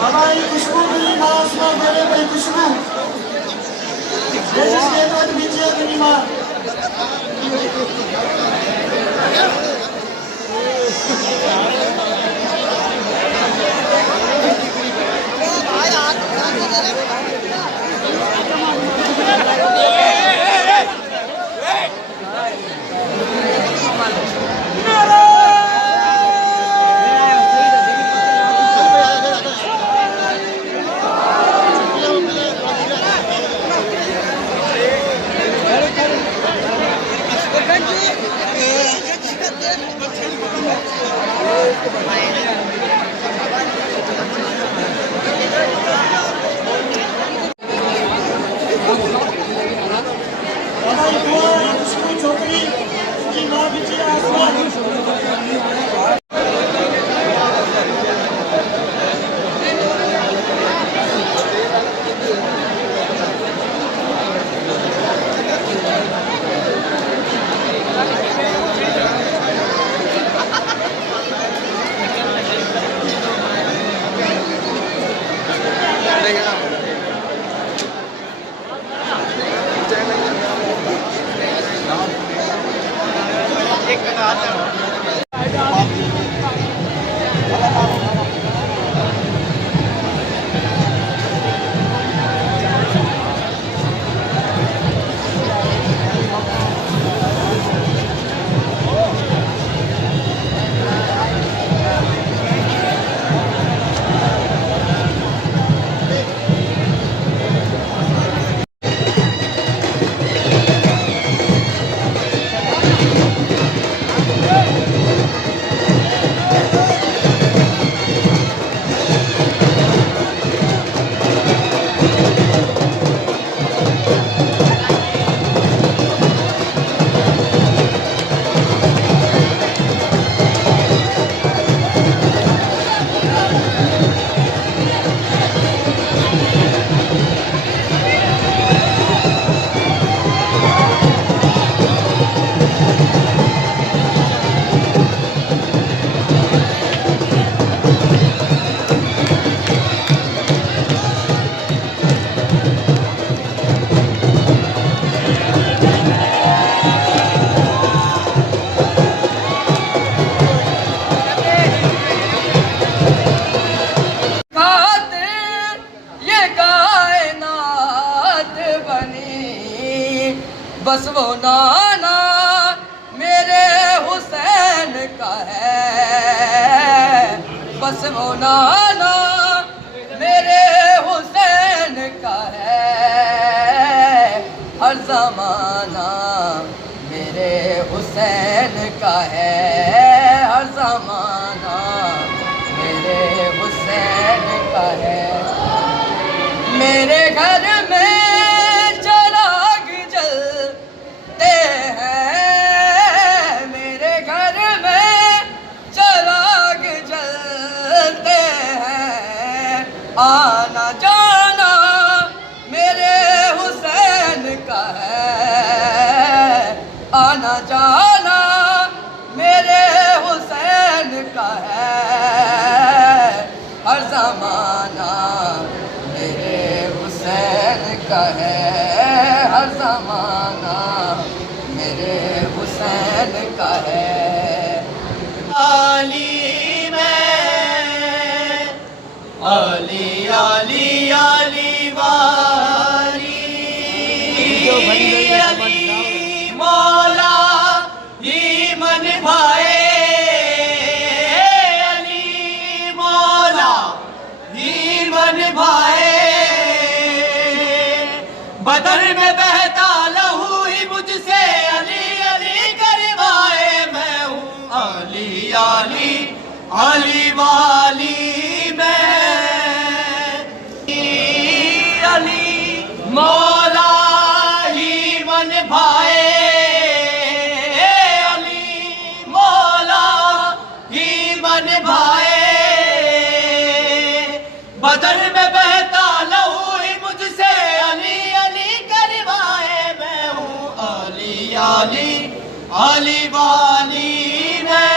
हमारी खुशबू मिली मास में मेरे भाई खुशबू जैसे सेवत बीचे मिनीमा छोकरी की मां बीचे आसमान बस वो नाना मेरे हुसैन का है, बस वो नाना मेरे हुसैन का है, हर ज़माना मेरे हुसैन का है, हर ज़माना मेरे हुसैन का है। मेरे घर में चिराग जलते हैं, मेरे घर में चिराग जलते हैं, आना जाना मेरे हुसैन का है, आना जाना मेरे हुसैन का है, हर ज़माना मेरे हुसैन का है, हर ज़माना मेरे हुसैन का है। आली में आली आली आली वाली अली मौला ही मन भाए, अली मौला ही मन भाए, बदर में बहता लहू ही मुझसे अली अली करवाए, मैं हूँ अली अली अली वाली मैं, अली मौला ही मन भाए, अली मौला ही मन भाए, बदन में बहता लहू ही मुझसे अली अली करवाए, मैं हूँ अली अली अली वाली मैं,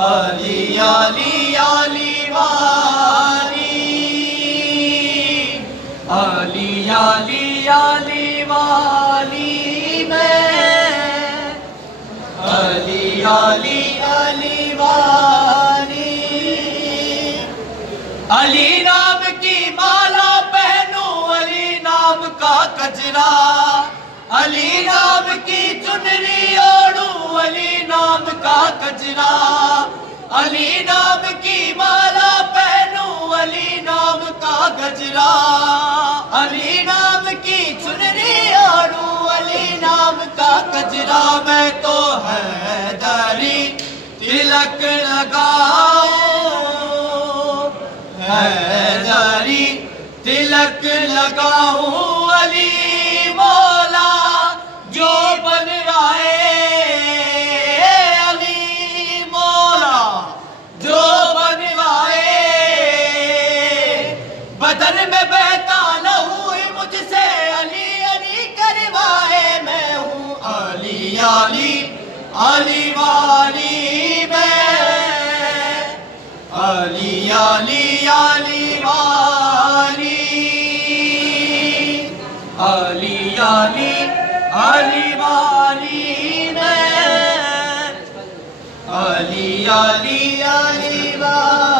अली अली अली वाली, अली अली अली वाली मैं, अली अली अली वाली। अली नाम की माला पहनूं, अली नाम का कजरा, अली नाम की चुनरी ओढ़ूं, अली नाम का कजरा, अली नाम की माला पहनूं, अली नाम का गजरा, अली नाम की चुनरी ओढ़ूं, अली नाम का गजरा, मैं तो हैदरी तिलक लगाऊं, हैदरी तिलक लगाऊं, अली मौला जो बनवाए, अली मौला जो बनवाए, बदन में बहता लहू ही मुझसे अली अली करवाए, मैं हूँ अली अली अली वाली मैं, अली अली अली वाली, अली अली अली वाली मैं, अली अली अली वाली।